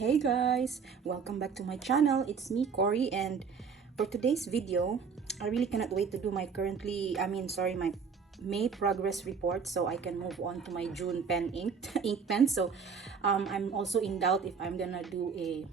Hey guys, welcome back to my channel. It's me, Cory, and for today's video, I really cannot wait to do my my May progress report so I can move on to my June ink pen. So I'm also in doubt if I'm gonna do a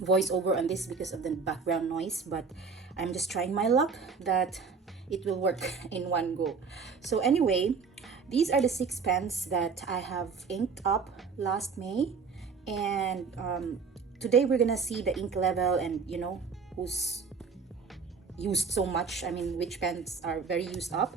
voiceover on this because of the background noise, but I'm just trying my luck that it will work in one go. So anyway, these are the 6 pens that I have inked up last May, and today we're gonna see the ink level and who's used so much, which pens are very used up.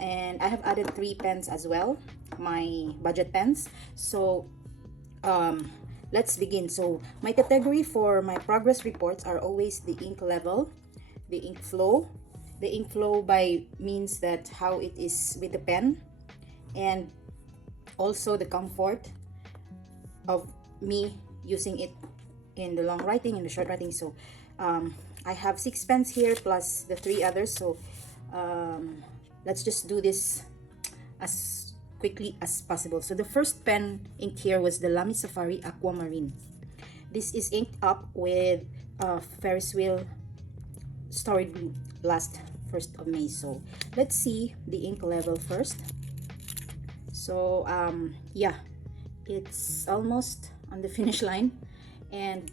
And I have added 3 pens as well, my budget pens. So let's begin. So my category for my progress reports are always the ink level, the ink flow. The ink flow by means that how it is with the pen, and also the comfort of me using it in the long writing and the short writing. So I have 6 pens here plus the 3 others. So let's just do this as quickly as possible. So the first pen inked here was the Lamy Safari Aquamarine. This is inked up with Ferris wheel story blue last 1st of May. So let's see the ink level first. So yeah, it's almost on the finish line, and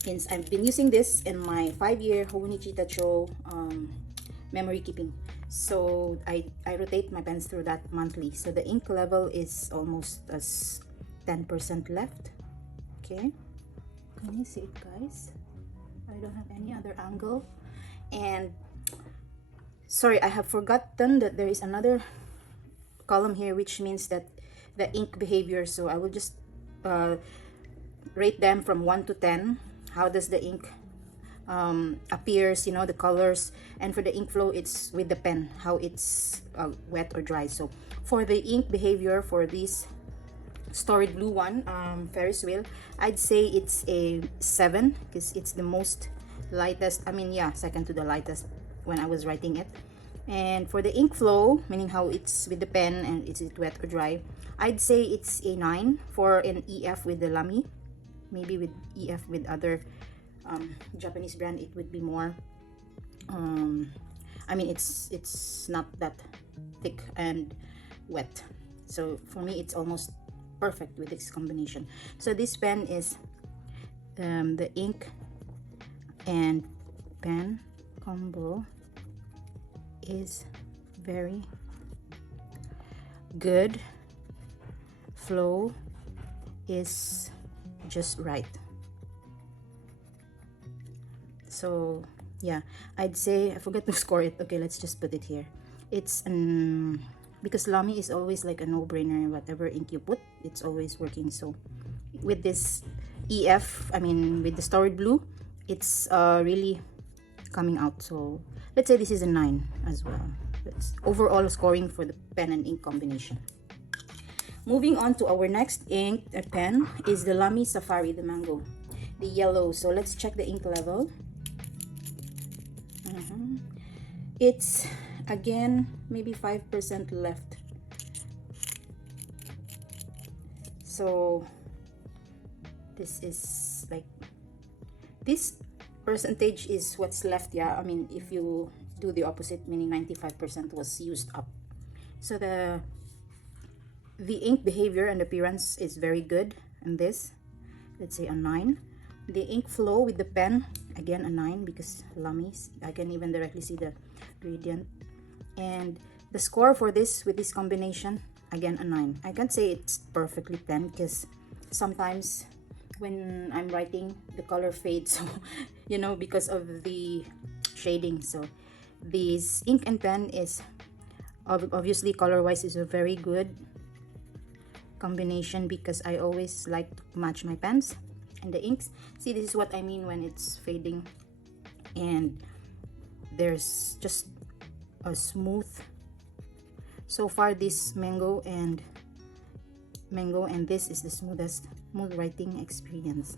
since I've been using this in my 5-year Honichi Tacho memory keeping, so I rotate my pens through that monthly. So the ink level is almost as 10% left. Okay, can you see it, guys? I don't have any other angle. And sorry, I have forgotten that there is another column here, which means that the ink behavior. So I will just rate them from 1 to 10. How does the ink appears, the colors, and for the ink flow, it's with the pen, how it's wet or dry. So for the ink behavior for this storied blue one, Ferris wheel, I'd say it's a 7 because it's the most lightest. Second to the lightest when I was writing it. And for the ink flow, meaning how it's with the pen and is it wet or dry, I'd say it's a 9 for an EF with the Lamy. Maybe with EF with other Japanese brand, it would be more it's not that thick and wet. So for me, it's almost perfect with this combination. So this pen is the ink and pen combo is very good. Flow is just right. So yeah, I'd say I forgot to score it. Okay, let's just put it here. It's because Lamy is always like a no-brainer. Whatever ink you put, it's always working. So with this EF, with the storied blue, it's really coming out. So let's say this is a 9 as well. That's overall scoring for the pen and ink combination. Moving on to our next ink pen is the Lamy Safari, the mango, the yellow. So let's check the ink level. It's again maybe 5% left. So this is like, this percentage is what's left. Yeah, if you do the opposite, meaning 95% was used up. So the ink behavior and appearance is very good. And this, let's say a 9. The ink flow with the pen, again a 9 because Lamy's, I can even directly see the gradient. And the score for this with this combination, again a 9. I can't say it's perfectly 10 because sometimes when I'm writing, the color fades, so because of the shading. So this ink and pen is obviously color wise is a very good combination because I always like to match my pens and the inks. See, this is what I mean when it's fading and there's just a smooth. So far this mango and this is the smooth writing experience,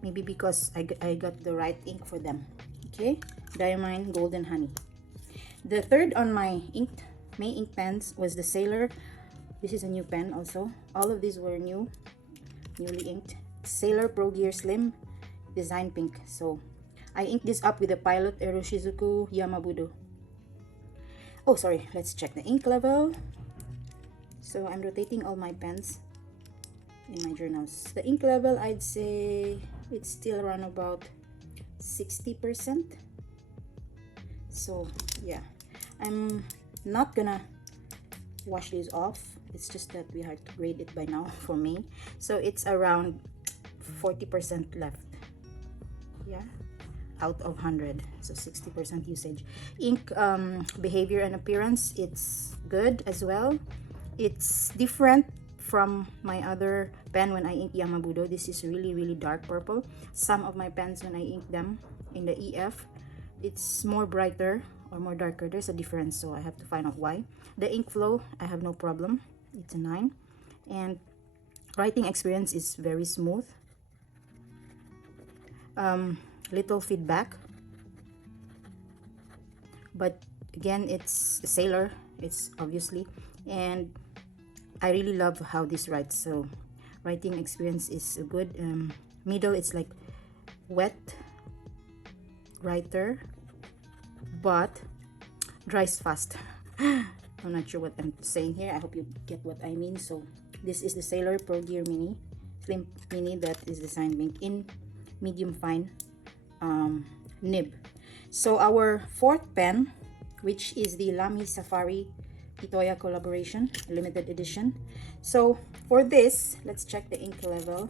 maybe because I got the right ink for them. Okay, Diamine Golden Honey. The third on my May ink pens was the Sailor. This is a new pen also. All of these were newly inked. Sailor Pro Gear Slim Design Pink. So I inked this up with the Pilot Eroshizuku Yamabudo. Oh, sorry, let's check the ink level. So I'm rotating all my pens in my journals. The ink level, I'd say it's still around about 60%. So yeah, I'm not gonna wash these off. It's just that we have to grade it by now for me. So it's around 40% left. Yeah, out of 100, so 60% usage. Ink behavior and appearance, it's good as well. It's different from my other pen when I ink Yamabudo. This is really dark purple. Some of my pens when I ink them in the EF, it's more brighter or more darker. There's a difference, so I have to find out why. The ink flow, I have no problem. It's a 9. And writing experience is very smooth. Little feedback, but again, it's a Sailor, it's obviously, and I really love how this writes. So writing experience is good. Middle, it's like wet writer, but dries fast. I'm not sure what I'm saying here. I hope you get what I mean. So this is the Sailor Pro Gear Mini Slim Mini that is designed pink in medium fine nib. So our fourth pen, which is the Lamy Safari Titoya collaboration limited edition. So for this, let's check the ink level.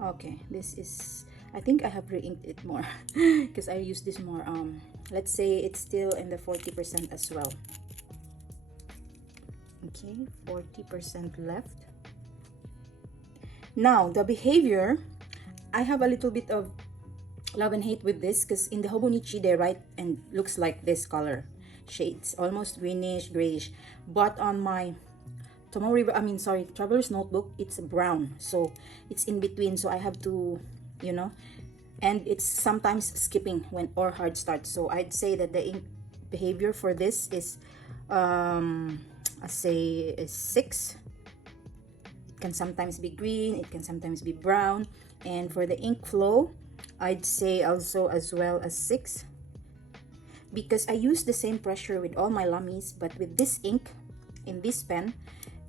Okay, this is, I think I have re-inked it more because I use this more. Let's say it's still in the 40% as well. Okay, 40% left. Now the behavior, I have a little bit of love and hate with this because in the Hobonichi they write and looks like this color shades, almost greenish grayish, but on my Traveler's Notebook, it's brown, so it's in between. So I have to, you know, and it's sometimes skipping when or hard start. So I'd say that the ink behavior for this is I say a 6. It can sometimes be green, it can sometimes be brown. And for the ink flow, I'd say also as well as 6, because I use the same pressure with all my Lamys, but with this ink in this pen,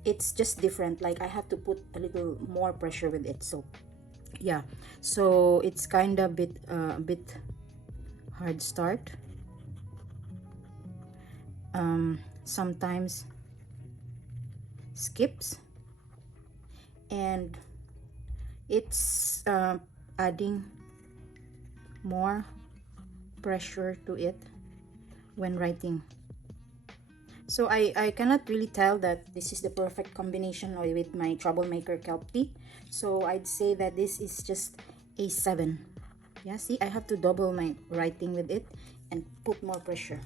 it's just different. Like I have to put a little more pressure with it. So yeah, so it's kind of a bit hard start. Sometimes skips, and it's adding more pressure to it when writing. So I cannot really tell that this is the perfect combination with my Troublemaker Kelp Tea. So I'd say that this is just a 7. Yeah, see, I have to double my writing with it and put more pressure.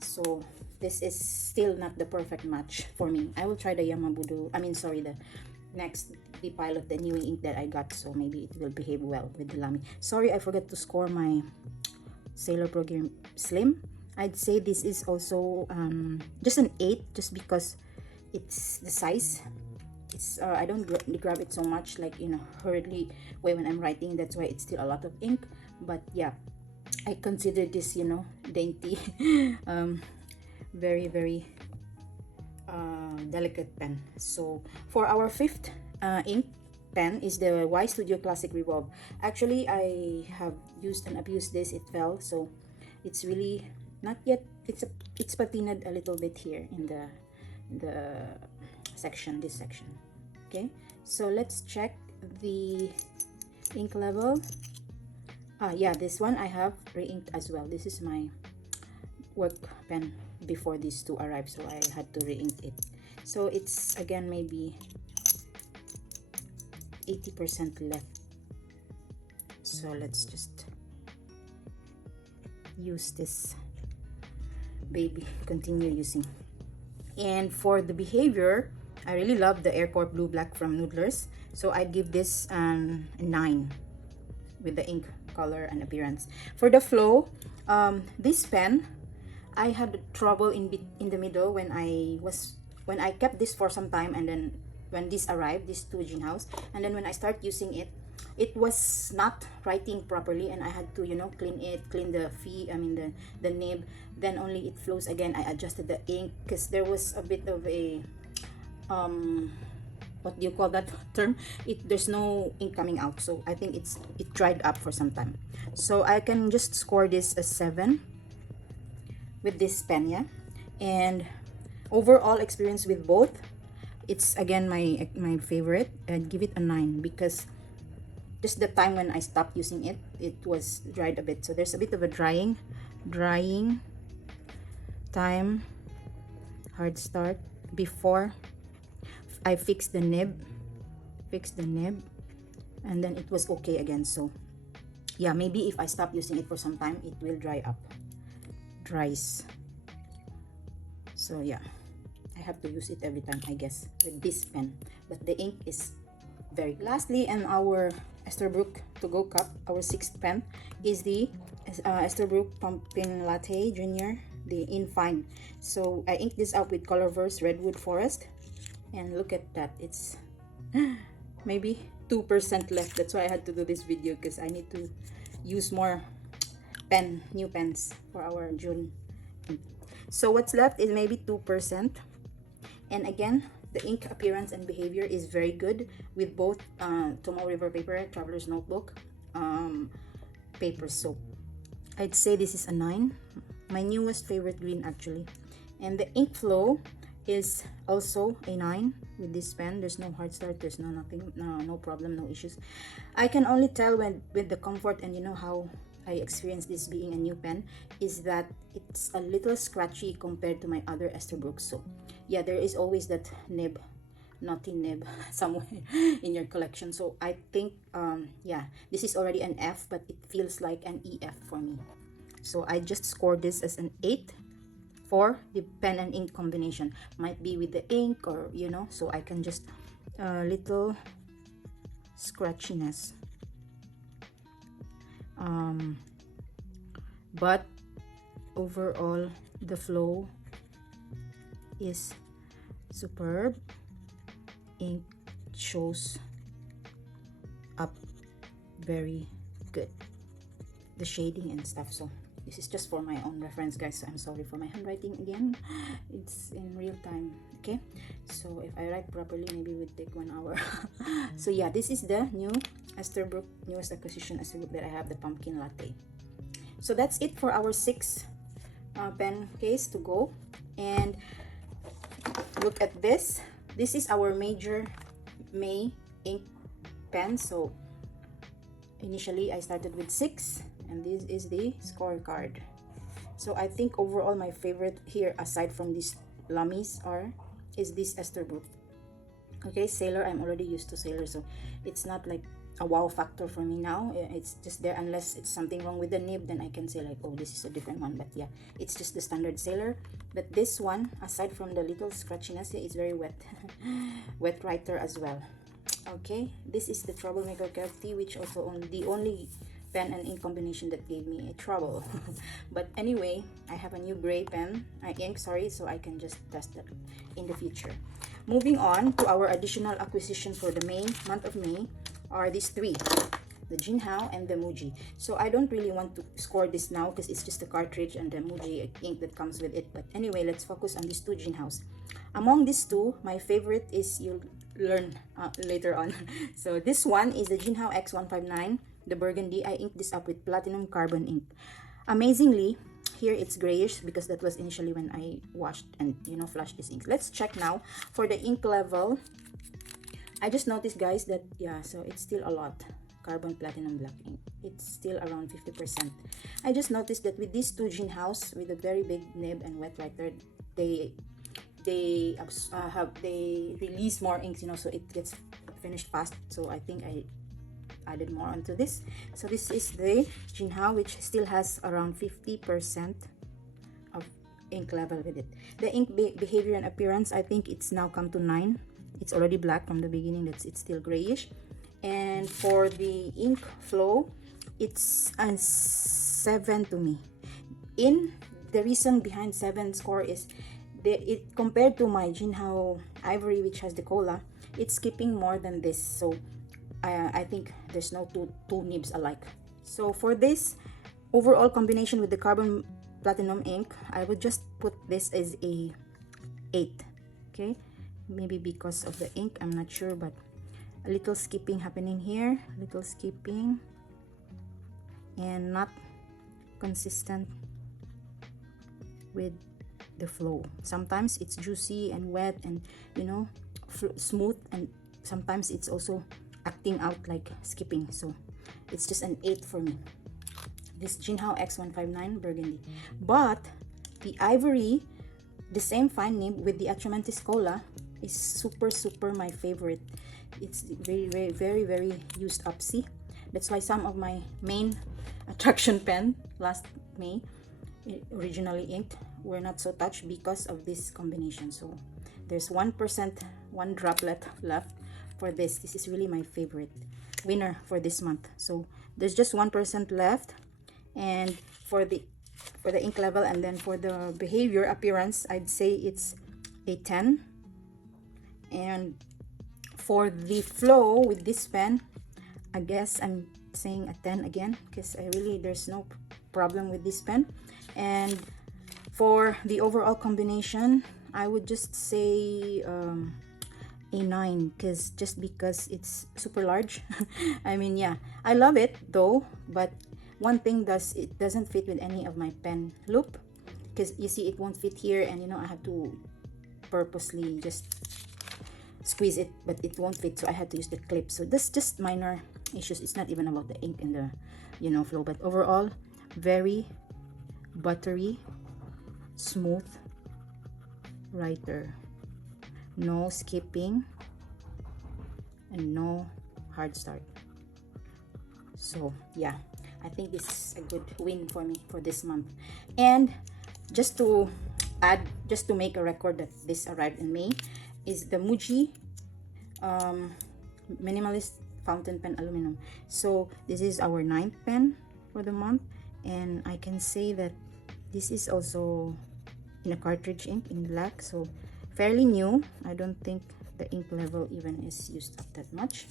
So this is still not the perfect match for me. I will try the Yamabudo, the next, the Pilot, the new ink that I got, so maybe it will behave well with the Lamy. Sorry, I forgot to score my Sailor Pro Gear Slim. I'd say this is also just an 8, just because it's the size. It's I don't grab it so much like in a hurriedly way when I'm writing. That's why it's still a lot of ink. But yeah, I consider this, you know, dainty, very delicate pen. So for our fifth ink pen is the Y Studio Classic Revolve. Actually, I have used and abused this. It fell, so it's really not yet. It's patinaed a little bit here in the section, this section. Okay, so let's check the ink level. Yeah, this one I have re-inked as well. This is my work pen before these two arrived, so I had to re-ink it. So it's again maybe 80% left. So let's just use this baby, continue using. And for the behavior, I really love the Aircore Blue Black from Noodlers, so I'd give this a 9 with the ink color and appearance. For the flow, this pen, I had trouble in the middle when I kept this for some time, and then when this arrived, these two Jinhaos, and then when I start using it, it was not writing properly, and I had to, you know, clean the fee, I mean the nib, then only it flows again. I adjusted the ink because there was a bit of a what do you call that term, there's no ink coming out, so I think it dried up for some time. So I can just score this a 7 with this pen. Yeah, and overall experience with both, it's again my favorite. I'd give it a 9 because just the time when I stopped using it, it was dried a bit, so there's a bit of a drying time, hard start before I fixed the nib, and then it was okay again. So yeah, maybe if I stop using it for some time, it will dries. So yeah, I have to use it every time, I guess, with this pen. But the ink is very. Lastly, and our Esterbrook to go cup, our 6th pen is the Esterbrook Pumpkin Latte Junior, the in fine. So I inked this up with Colorverse Redwood Forest, and look at that, it's maybe 2% left. That's why I had to do this video, because I need to use more new pens for our June. So what's left is maybe 2%. And again, the ink appearance and behavior is very good with both Tomoe River paper, Traveler's Notebook papers. So I'd say this is a 9. My newest favorite green, actually. And the ink flow is also a 9 with this pen. There's no hard start, there's nothing, no problem, no issues. I can only tell with the comfort, and you know how I experienced this being a new pen, is that it's a little scratchy compared to my other Esterbrook. So yeah, there is always that nib, naughty nib somewhere in your collection. So I think yeah, this is already an F, but it feels like an EF for me. So I just scored this as an 8 for the pen and ink combination. Might be with the ink, or you know, so I can just little scratchiness, but overall the flow is superb. Ink shows up very good, the shading and stuff. So this is just for my own reference, guys. So I'm sorry for my handwriting again. It's in real time. Okay, so if I write properly, maybe it would take 1 hour. So yeah, this is the new Esterbrook, newest acquisition Esterbrook that I have, the Pumpkin Latte. So that's it for our 6 pen case to go. And look at this. This is our major May ink pen. So initially I started with 6, and this is the scorecard. So I think overall my favorite here, aside from these Lamys, is this Esterbrook. Okay, Sailor, I'm already used to Sailor, so it's not like a wow factor for me now. It's just there, unless it's something wrong with the nib, then I can say like, oh, this is a different one. But yeah, it's just the standard Sailor. But this one, aside from the little scratchiness, it's very wet. Wet writer as well. Okay, this is the Troublemaker Crafty, which also the only pen and ink combination that gave me a trouble. But anyway, I have a new gray pen, ink, sorry, so I can just test that in the future. Moving on to our additional acquisition for the month of May are these 3, the Jinhao and the Muji. So I don't really want to score this now because it's just the cartridge and the Muji ink that comes with it. But anyway, let's focus on these 2 Jinhaos. Among these 2, my favorite is, you'll learn later on. So this one is the Jinhao X159, the burgundy. I inked this up with platinum carbon ink. Amazingly, here it's grayish because that was initially when I washed and, you know, flushed this ink. Let's check now for the ink level. I just noticed, guys, that yeah, so it's still a lot. Carbon platinum black ink, it's still around 50%. I just noticed that with these 2 Jinhaos with a very big nib and wet writer, they release more inks, you know, so it gets finished fast. So I think I added more onto this. So this is the Jinhao, which still has around 50% of ink level with it. The ink behavior and appearance, I think it's now come to 9. It's already black from the beginning. It's still grayish. And for the ink flow, it's a 7 to me. The reason behind 7 score is it compared to my Jinhao Ivory, which has the cola, it's skipping more than this, so I think there's no two nibs alike. So for this overall combination with the carbon platinum ink, I would just put this as a 8. Okay, maybe because of the ink, I'm not sure, but a little skipping happening here, little skipping, and not consistent with the flow. Sometimes it's juicy and wet and, you know, smooth, and sometimes it's also acting out like skipping. So it's just an 8 for me, this Jinhao X159 Burgundy. But the ivory, the same fine nib with the Atramantis Cola, is super my favorite. It's very used up. See, that's why some of my main attraction pen last May, originally inked, were not so touched because of this combination. So there's 1%, one droplet left for this. This is really my favorite winner for this month. So there's just 1% left, and for the ink level, and then for the behavior appearance, I'd say it's a 10. And for the flow with this pen, I guess I'm saying a 10 again, because there's no problem with this pen. And for the overall combination, I would just say a 9, because it's super large. I mean, yeah, I love it though, but one thing it doesn't fit with any of my pen loop, because you see it won't fit here, and you know, I have to purposely just squeeze it, but it won't fit, so I had to use the clip. So that's just minor issues. It's not even about the ink and the, you know, flow, but overall very buttery, smooth writer, no skipping and no hard start. So yeah, I think this is a good win for me for this month. And just to add, just to make a record that this arrived in May, is the Muji minimalist fountain pen aluminum. So this is our 9th pen for the month, and I can say that this is also in a cartridge ink in black, so fairly new. I don't think the ink level even is used up that much.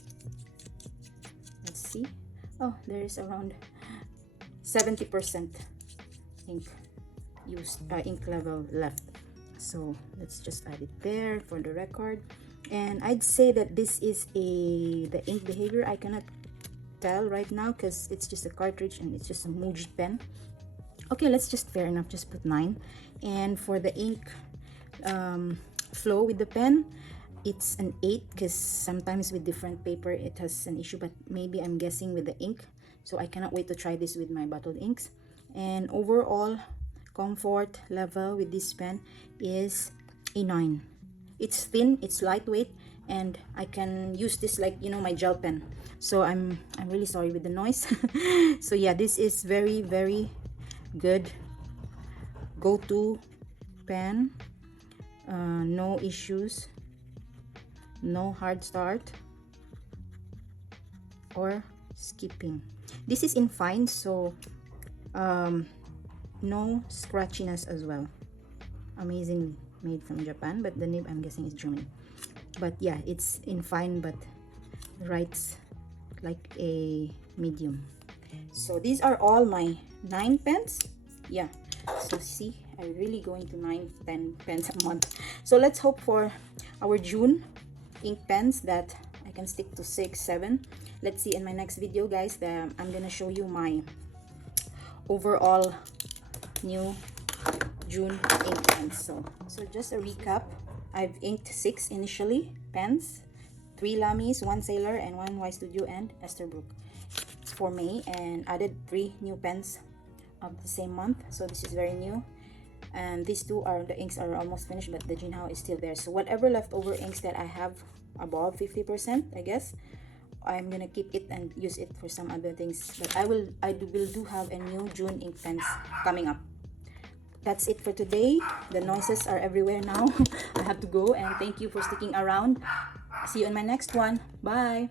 Let's see. Oh, there is around 70% ink used, ink level left. So let's just add it there for the record. And I'd say that this is the ink behavior, I cannot tell right now because it's just a cartridge and it's just a Muji pen. Okay, let's just, fair enough, just put 9. And for the ink flow with the pen, it's an 8, because sometimes with different paper it has an issue, but maybe I'm guessing with the ink. So I cannot wait to try this with my bottled inks. And overall comfort level with this pen is a 9. It's thin, it's lightweight, and I can use this like, you know, my gel pen. So I'm really sorry with the noise. So yeah, this is very good go-to pen. No issues, no hard start or skipping. This is in fine, so no scratchiness as well. Amazingly made from Japan, but the nib I'm guessing is German. But yeah, it's in fine, but writes like a medium. So these are all my 9 pens. Yeah, so see, I'm really going to 9-10 pens a month. So let's hope for our June ink pens that I can stick to 6-7. Let's see in my next video, guys, that I'm gonna show you my overall new June ink pens. So just a recap, I've inked 6 initially pens, 3 Lamys, 1 Sailor, and 1 Y Studio and Esther for May, and added 3 new pens of the same month. So this is very new, and these two are, the inks are almost finished, but the Jinhao is still there. So whatever leftover inks that I have above 50%, I guess I'm gonna keep it and use it for some other things. But I will do have a new June ink pens coming up. That's it for today. The noises are everywhere now. I have to go, and thank you for sticking around. See you in my next one. Bye.